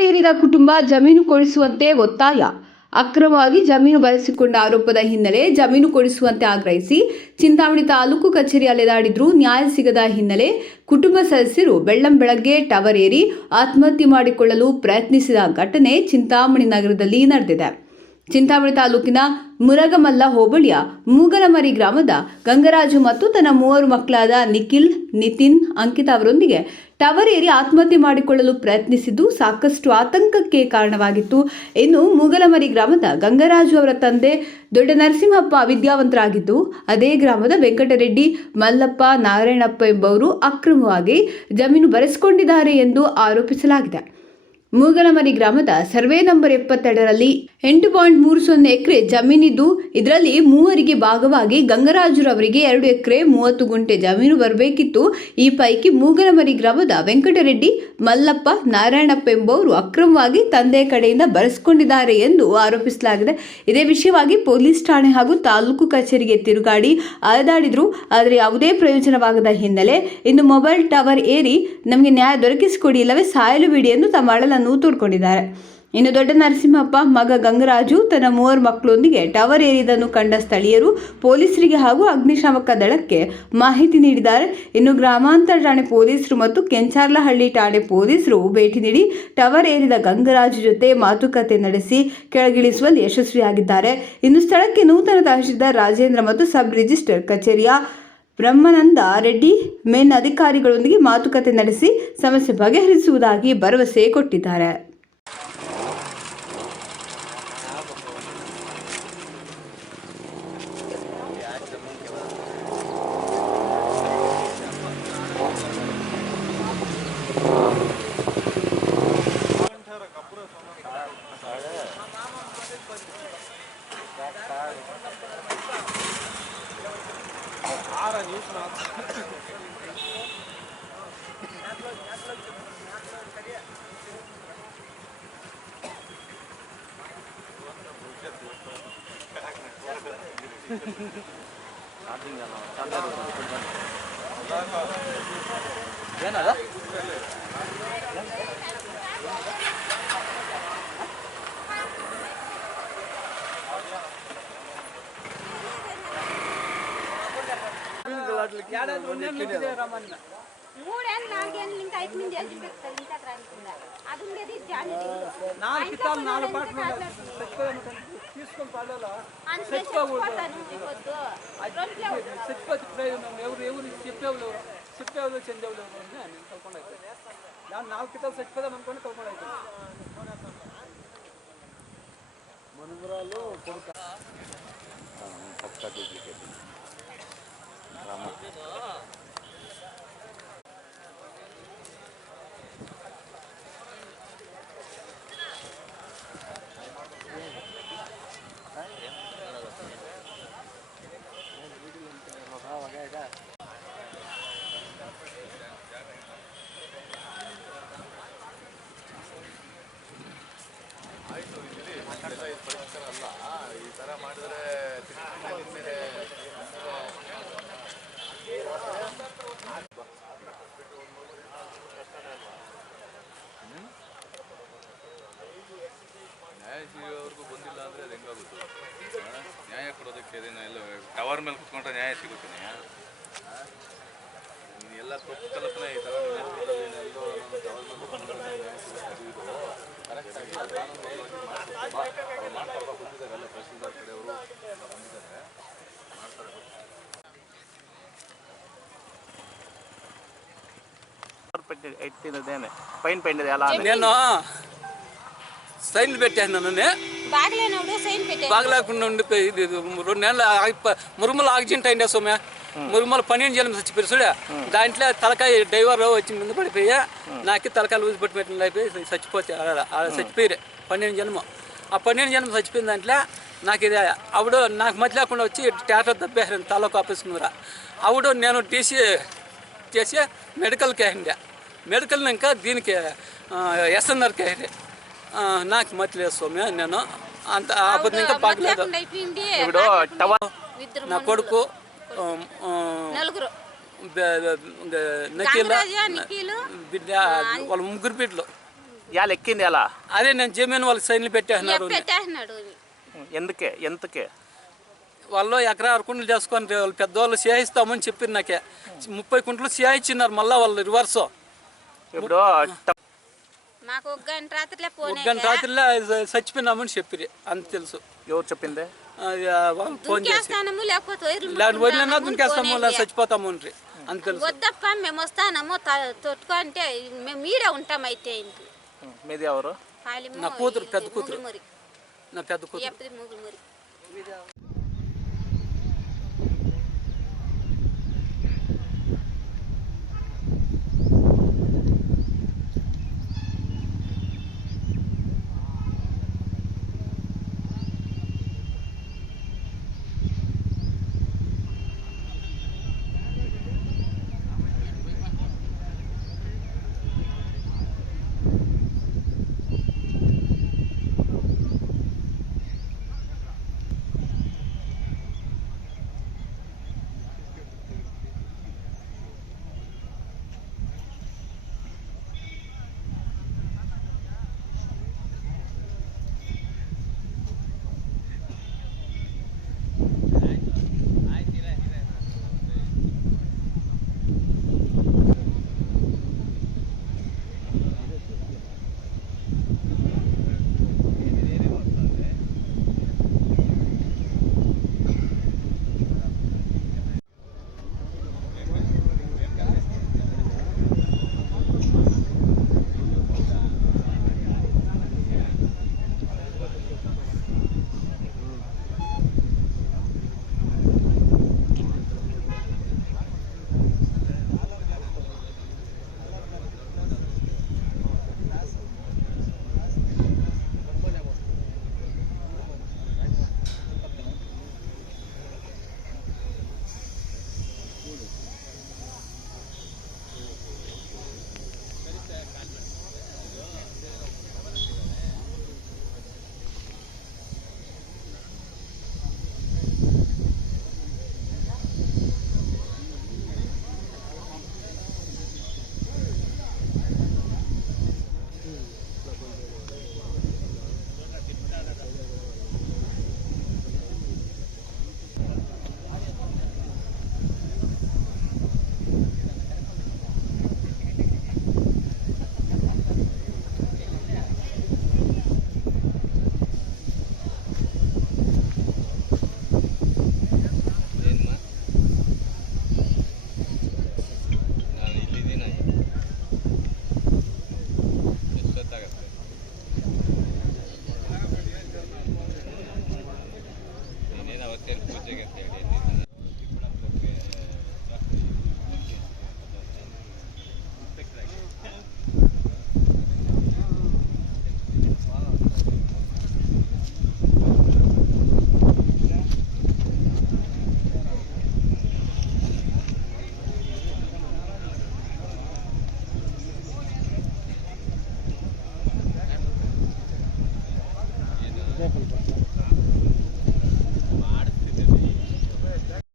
ಏರಿದ ಕುಟುಂಬ ಜಮೀನು ಕೊಡಿಸುವಂತೆ ಒತ್ತಾಯ. ಅಕ್ರಮವಾಗಿ ಜಮೀನು ಬಳಸಿಕೊಂಡ ಆರೋಪದ ಹಿನ್ನೆಲೆ ಜಮೀನು ಕೊಡಿಸುವಂತೆ ಆಗ್ರಹಿಸಿ ಚಿಂತಾಮಣಿ ತಾಲೂಕು ಕಚೇರಿ ಅಲೆದಾಡಿದ್ರು ನ್ಯಾಯ ಸಿಗದ ಹಿನ್ನೆಲೆ ಕುಟುಂಬ ಸದಸ್ಯರು ಬೆಳ್ಳಂ ಬೆಳಗ್ಗೆ ಟವರ್ ಏರಿ ಆತ್ಮಹತ್ಯೆ ಮಾಡಿಕೊಳ್ಳಲು ಪ್ರಯತ್ನಿಸಿದ ಘಟನೆ ಚಿಂತಾಮಣಿ ನಗರದಲ್ಲಿ ನಡೆದಿದೆ. ಚಿಂತಾಮಣಿ ತಾಲೂಕಿನ ಮುರಗಮಲ್ಲ ಹೋಬಳಿಯ ಮೂಗಲಮರಿ ಗ್ರಾಮದ ಗಂಗರಾಜು ಮತ್ತು ತನ್ನ ಮೂವರು ಮಕ್ಕಳಾದ ನಿಖಿಲ್, ನಿತಿನ್, ಅಂಕಿತ ಅವರೊಂದಿಗೆ ಟವರ್ ಏರಿ ಆತ್ಮಹತ್ಯೆ ಮಾಡಿಕೊಳ್ಳಲು ಪ್ರಯತ್ನಿಸಿದ್ದು ಸಾಕಷ್ಟು ಆತಂಕಕ್ಕೆ ಕಾರಣವಾಗಿತ್ತು. ಇನ್ನು ಮೂಗಲಮರಿ ಗ್ರಾಮದ ಗಂಗರಾಜು ಅವರ ತಂದೆ ದೊಡ್ಡ ನರಸಿಂಹಪ್ಪ ವಿದ್ಯಾವಂತರಾಗಿದ್ದು, ಅದೇ ಗ್ರಾಮದ ವೆಂಕಟರೆಡ್ಡಿ, ಮಲ್ಲಪ್ಪ, ನಾರಾಯಣಪ್ಪ ಎಂಬವರು ಅಕ್ರಮವಾಗಿ ಜಮೀನು ಬರೆಸಿಕೊಂಡಿದ್ದಾರೆ ಎಂದು ಆರೋಪಿಸಲಾಗಿದೆ. ಮೂಗಲಮರಿ ಗ್ರಾಮದ ಸರ್ವೆ ನಂಬರ್ ಎಪ್ಪತ್ತೆರಡರಲ್ಲಿ ಎಂಟು ಪಾಯಿಂಟ್ ಮೂರು ಸೊನ್ನೆ ಎಕರೆ ಜಮೀನಿದ್ದು, ಇದರಲ್ಲಿ ಮೂವರಿಗೆ ಭಾಗವಾಗಿ ಗಂಗರಾಜುರವರಿಗೆ ಎರಡು ಎಕರೆ ಮೂವತ್ತು ಗುಂಟೆ ಜಮೀನು ಬರಬೇಕಿತ್ತು. ಈ ಪೈಕಿ ಮೂಗಲಮರಿ ಗ್ರಾಮದ ವೆಂಕಟರೆಡ್ಡಿ, ಮಲ್ಲಪ್ಪ, ನಾರಾಯಣಪ್ಪ ಎಂಬುವರು ಅಕ್ರಮವಾಗಿ ತಂದೆ ಕಡೆಯಿಂದ ಬರೆಸಿಕೊಂಡಿದ್ದಾರೆ ಎಂದು ಆರೋಪಿಸಲಾಗಿದೆ. ಇದೇ ವಿಷಯವಾಗಿ ಪೊಲೀಸ್ ಠಾಣೆ ಹಾಗೂ ತಾಲೂಕು ಕಚೇರಿಗೆ ತಿರುಗಾಡಿ ಅಲೆದಾಡಿದ್ರು. ಆದರೆ ಯಾವುದೇ ಪ್ರಯೋಜನವಾಗದ ಹಿನ್ನೆಲೆ ಇನ್ನು ಮೊಬೈಲ್ ಟವರ್ ಏರಿ ನಮಗೆ ನ್ಯಾಯ ದೊರಕಿಸಿಕೊಡಿ, ಇಲ್ಲವೇ ಸಾಯಲು ಬಿಡಿ ಎಂದು ತಮ್ಮ ಅಳಲನ್ನು ತೋಡ್ಕೊಂಡಿದ್ದಾರೆ ಇನ್ನು ದೊಡ್ಡ ನರಸಿಂಹಪ್ಪ, ಮಗ ಗಂಗರಾಜು, ತನ್ನ ಮೂವರು ಮಕ್ಕಳೊಂದಿಗೆ ಟವರ್ ಏರಿದನ್ನು ಕಂಡ ಸ್ಥಳೀಯರು ಪೊಲೀಸರಿಗೆ ಹಾಗೂ ಅಗ್ನಿಶಾಮಕ ದಳಕ್ಕೆ ಮಾಹಿತಿ ನೀಡಿದ್ದಾರೆ. ಇನ್ನು ಗ್ರಾಮಾಂತರ ಠಾಣೆ ಪೊಲೀಸರು ಮತ್ತು ಕೆಂಚಾರ್ಲಹಳ್ಳಿ ಠಾಣೆ ಪೊಲೀಸರು ಭೇಟಿ ನೀಡಿ ಟವರ್ ಏರಿದ ಗಂಗರಾಜು ಜೊತೆ ಮಾತುಕತೆ ನಡೆಸಿ ಕೆಳಗಿಳಿಸುವಲ್ಲಿ ಯಶಸ್ವಿಯಾಗಿದ್ದಾರೆ. ಇನ್ನು ಸ್ಥಳಕ್ಕೆ ನೂತನ ತಹಶೀಲ್ದಾರ್ ರಾಜೇಂದ್ರ ಮತ್ತು ಸಬ್ ರಿಜಿಸ್ಟರ್ ಕಚೇರಿಯ ಬ್ರಹ್ಮಾನಂದ ರೆಡ್ಡಿ ಮೇನ್ ಅಧಿಕಾರಿಗಳೊಂದಿಗೆ ಮಾತುಕತೆ ನಡೆಸಿ ಸಮಸ್ಯೆ ಬಗೆಹರಿಸುವುದಾಗಿ ಭರವಸೆ ಕೊಟ್ಟಿದ್ದಾರೆ. Bien, ¿verdad? మూడేళ్ళు నాలుగేళ్ళు ఇంకా ఐదు మంది ఎల్లు పెడతారు ఇంకా రాకుండా అది ఉండేది జాలి నాలుగు కితాలు నాలుగు పాటలు తీసుకొని పల్లెలో చచ్చిపోతే ప్రయోజనం ఎవరు ఎవరు చెప్పేవాళ్ళు ఎవరు చెప్పేవాళ్ళు చెందేవాళ్ళు ఎవరు అని నేను కల్పన అవుతుంది దాని నాలుగు కితాలు చచ్చిపోదాం అనుకోని కల్పన అవుతుంది ನ್ಯಾಯ ನ್ಯಾಯ ಕೊಡೋದಕ್ಕೆ ಅದೇನೋ ಎಲ್ಲ ಟವರ್ ಮೇಲೆ ಕುತ್ಕೊಂಡ್ರೆ ನ್ಯಾಯ ಸಿಗುತ್ತೆ ನ್ಯಾಯ ಆ? ನೀನು ಎಲ್ಲ ತಪ್ಪು ಕಲ್ಪನೆ ಈ ಥರ ನೀನು ಹೋಗ್ಬಿಟ್ಟು ನೀನು ಎಲ್ಲೋ ನಾನು ಟವರ್ ಮೇಲೆ ಕುತ್ಕೊಂಡ್ರೆ ನ್ಯಾಯ ಸಿಗುತ್ತೆ ಅದು ಇದು ಕರೆಕ್ಟಾಗಿ ಕಾನೂನುಬದ್ಧವಾಗಿ ಮಾಡ್ಬೇಕು. ಬಾ, ಅವ್ರು ಮಾಡ್ತಾರೆ ಬಾ, ಬಂದಿದ್ದಾರೆ ಎಲ್ಲ ತಹಸೀಲ್ದಾರ್ ಕಡೆಯವರು ಎಲ್ಲ ಬಂದಿದ್ದಾರೆ ಮಾಡ್ತಾರೆ ಬಾ. పెట్టి ఎట్టినదేనే పైన పెట్టినది ఎలా అని నేను సైన్లు పెట్టాను నన్ను బాగలేనప్పుడు సైన్ పెట్టే బాగలేకుండా ఉండిపోయి రెండు నెలలు మురుమల ఆక్సిడెంట్ అయిందా సోమ్య. మురుమల పన్నెండు జనం చచ్చిపోయారు చూడ. దాంట్లో తలకాయ డ్రైవర్ వచ్చి ముందు పడిపోయా నాకు తలకాయలు ఊసి పట్టి పెట్టిన అయిపోయి చచ్చిపోతే చచ్చిపోయారు. పన్నెండు జన్మ ఆ పన్నెండు జన్మ చచ్చిపోయిన దాంట్లో నాకు ఇది ఆవిడ నాకు మధ్య లేకుండా వచ్చి ట్యాటర్ దబ్బేసాను తాలూకు ఆఫీస్ ముందర. ఆవిడ నేను టీసీ చేసి మెడికల్కి వేసిండే మెడికల్ ఇంకా దీనికి ఎస్ఎన్ఆర్కి వేసిండే నాకు మతి లేదు సోమ్య నేను అంత అప్పుడు ఇంకా బాగలేదు ఇప్పుడు టవర్ నా కొడుకు నకీల బిడ్డ వాళ్ళ ముగ్గురు బిడ్డలు. ఎలా ఎక్కింది ఎలా అదే నేను జమీన్ వాళ్ళకి సైన్లు పెట్టేస్తున్నారు పెట్టేస్తున్నాడు ఎందుకే ఎంతకే వాళ్ళు ఎకరా ఆరు కుంటలు చేసుకొని వాళ్ళు పెద్దవాళ్ళు చేయిస్తామని చెప్పారు నాకే. ముప్పై కుంటలు చేయించినారు మళ్ళీ వాళ్ళు రివర్స్. ఇప్పుడు మాకు ఒక గంట రాత్రిలో పోనీ గంట రాత్రిలో చచ్చిపోయినామని చెప్పారు అంత తెలుసు ఎవరు చెప్పింది? వాళ్ళు ఫోన్ చేసి. దుంకేస్తానము లేకపోతే వైర్లు లేకపోతే వదిలినా ముట్టుకుంటాము, దునికేస్తాము పోనీ లేదా చచ్చిపోతాము అని అంత తెలుసు వద్దప్ప మేము వస్తానము త- తొట్టుకో అంటే మేము మీరే ఉంటాం అయితే ఇంటి మీది ఎవరు? నా కూతురు, పెద్ద కూతురు. నా పెద్ద కూతురు.